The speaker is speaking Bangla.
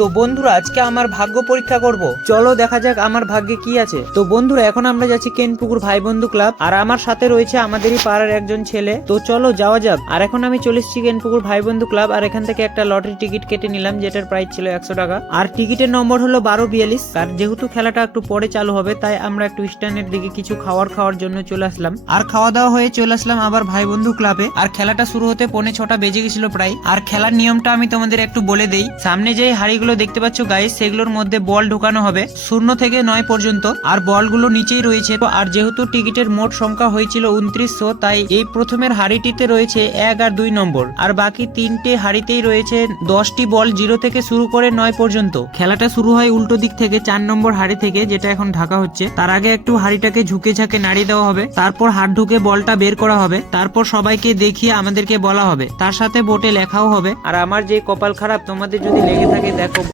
তো বন্ধুরা আজকে আমার ভাগ্য পরীক্ষা করব, চলো দেখা যাক আমার ভাগ্যে কি আছে। তো বন্ধুরা এখন আমরা যাচ্ছি কেনপুকুর ভাই বন্ধু ক্লাব, আর আমার সাথে রয়েছে আমাদেরই পাড়ার একজন ছেলে। তো চলো যাওয়া যাক। আর এখন আমি চলে এসেছি কেনপুকুর ভাই বন্ধু ক্লাব, আর এখান থেকে একটা লটারি টিকিট কেটে নিলাম, যেটার প্রাইস ছিল 100 টাকা। আর টিকিটের নম্বর হলো 1242। আর যেহেতু খেলাটা একটু পরে চালু হবে, তাই আমরা একটু স্ট্যান্ডের দিকে কিছু খাওয়ার জন্য চলে আসলাম। আর খাওয়া দাওয়া হয়ে চলে আসলাম আবার ভাই বন্ধু ক্লাবে। আর খেলাটা শুরু হতে 6:45 বেজে গেছিল প্রায়। আর খেলার নিয়মটা আমি তোমাদের একটু বলে দেই। সামনে যে হাড়িগুলো দেখতে পাচ্ছ গাইস, সেগুলোর মধ্যে বল ঢোকানো হবে 0 থেকে 9 পর্যন্ত, আর বলগুলো নিচেই রয়েছে। আর যেহেতু টিকিটের মোট সংখ্যা হয়েছিল 2900, তাই এই প্রথমের হাড়িটিতে রয়েছে 1 আর 2 নম্বর, আর বাকি 3টে হাড়িতেই রয়েছে 10টি বল 0 থেকে শুরু করে 9 পর্যন্ত। খেলাটা শুরু হয় উল্টো দিক থেকে 4 নম্বর হাড়ি থেকে, যেটা এখন ঢাকা হচ্ছে। তার আগে একটু হাড়িটাকে ঝুঁকে ঝাঁকে নাড়িয়ে দেওয়া হবে, তারপর হাত ঢুকে বলটা বের করা হবে, তারপর সবাইকে দেখিয়ে আমাদেরকে বলা হবে, তার সাথে বোর্ডে লেখাও হবে। আর আমার যে কপাল খারাপ, তোমাদের যদি লেগে থাকে দেখো